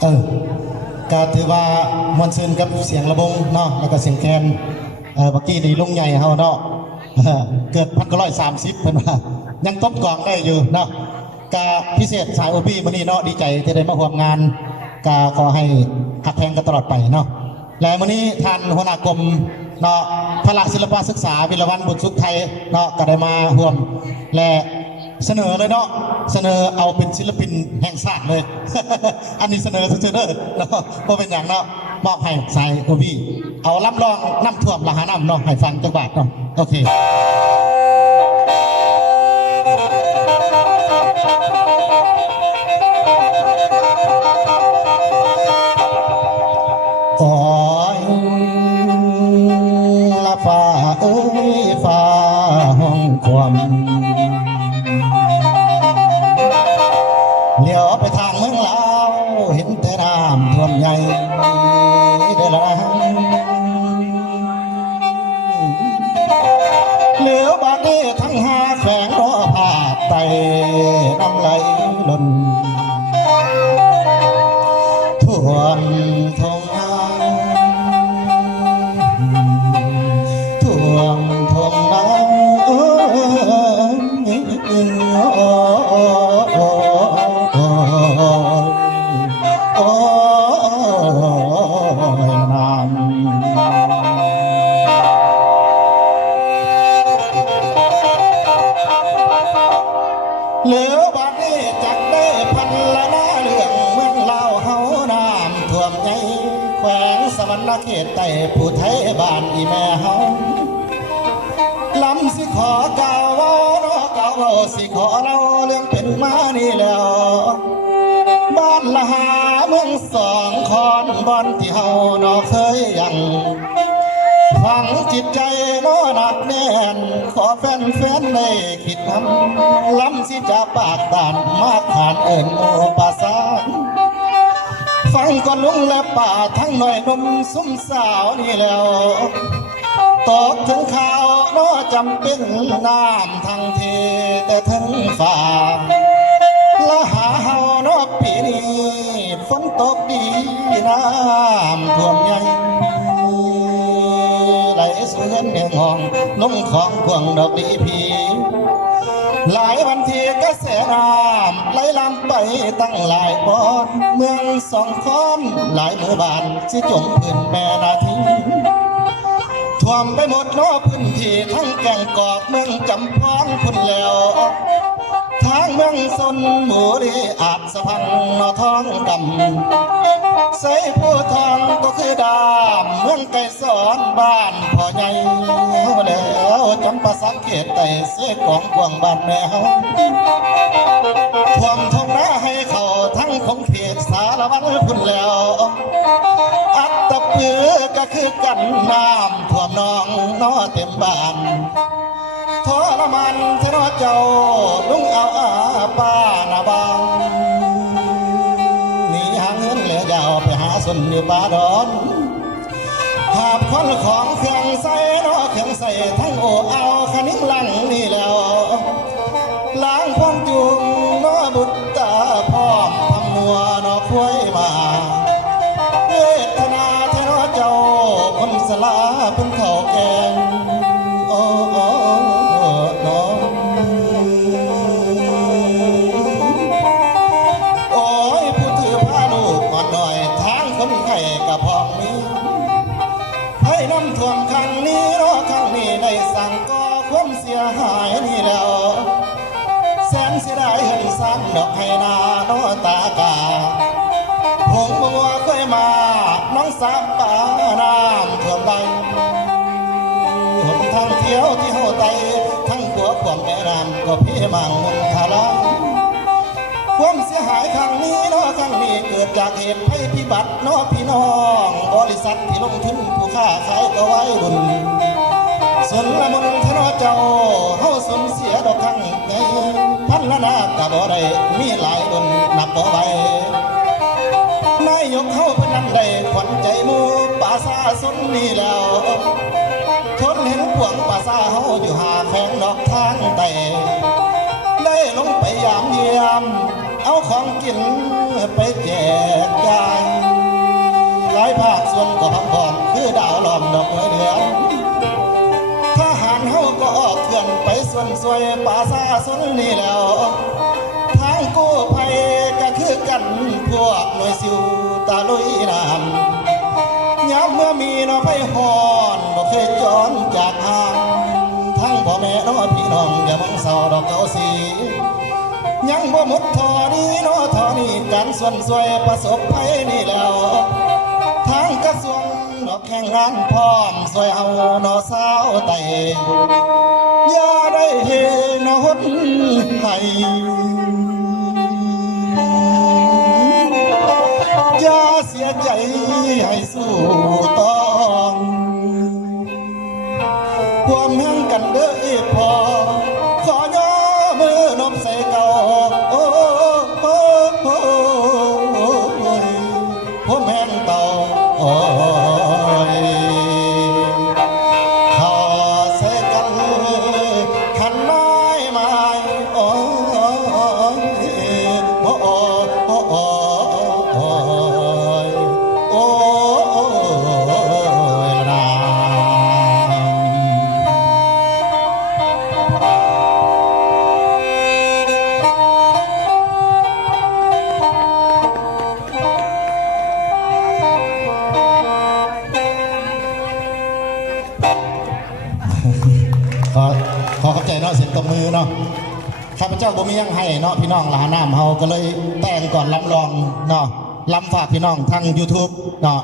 เออก็ถือว่ามวลซืนกับเสียงระบงเนาะแล้วก็เสียงแคนเมื่อกี้นี่ลุงใหญ่เฮาเนาะเกิด1930เพิ่นว่ายังตบกองได้อยู่เนาะกาพิเศษสายโอพีมื้อนี้เนาะดีใจที่ได้มาร่วมงานกาขอให้หักแพงกันตลอดไปเนาะและมื้อนี้ท่านหัวหน้ากรมเนาะพละศิลปศึกษาวิรวัฒน์บุตรสุขไทยเนาะก็ได้มาร่วมและเสนอเลยเนาะเสนอเอาเป็นศิลปินแห่งชาติเลย อันนี้เสนอเสนอเนาะเพราะเป็นอย่างเนาะมอบให้สายโอพีเอารับรองน้ำท่วมละหาน้ำเนาะให้ฟังจังหวัดเนาะโอเคโอ้ยละฟ้าเอ้ยฟ้าห้องความเลี้ยวไปทางเมืองลาวเห็นแต่น้ำท่วมใหญ่เด้อละเหลียวบาดนี้ทั้งหาแฝงรอภาพไตน้ำไหลล้นท่วมทงนาท่วมทงนาเหลือบาดนี้จักได้พันละนาเรื่องเมืองลาวเฮาน้ำท่วมใหญ่แขวงสวรรณเขตใต้ผู้ไทยบ้านอีแม่เฮาลำสิขอกล่าวเว้าเนาะกล่าวเว้าสิขอเล่าเรื่องเป็นมานี่แล้วบ้านละหาเมืองสองคอนบอนที่เฮาเนาะเคยยังฝังจิตใจโน้หนักแน่นขอแฟนๆได้คิดทำล้ำสิจะปากด่านมาขานเอิญโอปาสานฟังก่อนลุงและป่าทั้งหน่อยนมซุ้มสาวนี่แล้วตกถึงข่าวโน้จำเป็นน้ำทางเทแต่ถึงฝ่าละหาเฮาโน้ปีนี้ฝนตกดีน้ำท่วมใหญ่ไหลสู่เงินเมืองห้องลงของพวงดอกดีพีหลายวันที่กระแสน้ำไหลลำไปตั้งหลายปอดเมืองสองคอนหลายหมู่บ้านสิจมพื้นแม่นาทีท่วมไปหมดนอพื้นที่ทั้งแก่งกอกเมืองจำพรพุ่นแล้วทางเมืองสนหมูรีอาจสะพังนอท้องกำใส่ผู้ทองก็คือดามเมืองไก่สอนบ้านพ่อใหญ่แล้วจำปาสักเขตไต่เสกของกวางบ้านแมวท่วมทงนาให้เขาทั้งของเขตสารวัตรพุ่นแล้วอัตตะปือก็คือกันน้ำท่วมนองนอเต็มบ้านทรมานเทนอเจ้าลุงเอาอาป้านาบางหนีหาเงินเหลือยาวไปหาส่วนอยู่ป่าดอนหาบคนของเครื่องใส่นอเครื่องใส่ทั้งโอเอาขนิ้งหลังนี่แล้วล้างพองจุงนอบุตรตาพร้อมทำมัวนอคุ้ยมาเวทนาเทนอเจ้าคนสลาเพิ่งเข่าแกงโอ้ยผู้ถือผ้าลูกก่อนหน่อยทางคนไข่กับพองนี้ให้น้ำท่วมครั้งนี้รอครั้งนี้ได้สั่งก่อความเสียหายนี่แล้วแสนเสียดายเห็นซ้ำดอกให้นาโนตากาหงมัวค่อยมาน้องสามป่าน้ำท่วมใบหนทางเที่ยวที่เฮาไตทั้งขัวความแม่น้ำก็พี่มังมุนคาลาความเสียหายครั้งนี้เนาะครั้งนี้เกิดจากเหตุภัยพิบัติเนาะพี่น้องบริษัทที่ลงทุนผู้ค้าขายก็ไว้รุ่นส่วนละมุนทนอเจ้าเฮาสูญเสียดอกครั้งใหญ่พันละนากะบ่ได้มีหลายรุ่นนับบ่ไหวนายกเฮาเพิ่นนั้นได้ขวัญใจหมู่ป่าซาสนนี่แล้วทนเห็นพวงป่าซาเฮาอยู่หาแฝงดอกทางไตได้ลงไปยามเยี่ยมเอาของกินไปแจกจ่าย ส่วนสวยป่าซาสนนี่แล้วทางกู้ภัยก็คือกันพวกหน่วยซิวตาลุยน้ำย้ำเมื่อมีน้อไฟหอนบ่เคยจอนจากห่างทั้งพ่อแม่น้อพี่น้องอย่ามองเศร้าดอกเก่าสียังบ่หมดทอนี้น้อทอนี้การส่วนสวยประสบภัยนี่แล้วทางกระทรวงดอกแข่งงานพร้อมสวยเอาน้อสาวไตอย่าได้เห็นน้อหดให้อย่าเสียใจให้สู้ต่อความแห่งกันเด้ออีพอขอย่อมือนบใส่เก่าโอ้โอ้โอ้ผมแห่งเต่าโอ้ยขอใส่กันขันไม้ไม้โอ้โอ้โอ้โอ้โอ้โอ้ละนาขอเข้าใจเนาะเสียงตบมือเนาะข้าพเจ้าบ่มียังให้เนาะพี่น้องหลาน้ำเฮาก็เลยแต่งก่อนลำลองเนาะลำฝากพี่น้องทาง YouTube เนาะ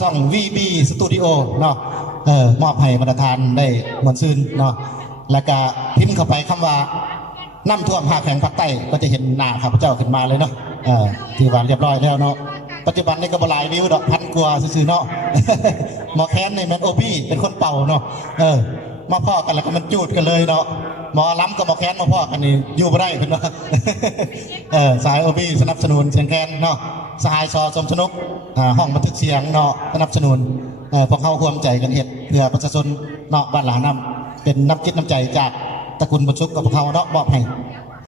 ช่อง VB Studio เนาะมอบให้บรรดาทานได้มวลซื่นเนาะแล้วก็พิมพ์เข้าไปคำว่าน้ำท่วมหาแข่งภาคใต้ก็จะเห็นหน้าข้าพเจ้าขึ้นมาเลยเนาะที่ว่าเรียบร้อยแล้วเนาะปัจจุบันนี้ก็บหลายวิวดอกพันกว่าซื่อๆเนาะ หมอแค้นในแมนโอบี้เป็นคนเป่าเนาะมาพ่อกันแล้วก็มันจูดกันเลยเนาะหมอล้ำกับหมอแค้นมาพ่อกันนี่อยู่ไม่ได้เพื่อนว่า สายโอบี้สนับสนุนเสียงแค้นเนาะสหายซอสมสนุกห้องบันทึกเสียงเนาะสนับสนุนพวกเขาร่วมใจกันเฮ็ดเพื่อประชาชนเนาะบ้านหลานำเป็นน้ำจิตน้ำใจจากตระกูลบุญชุกกับพวกเขาเนาะมอบให้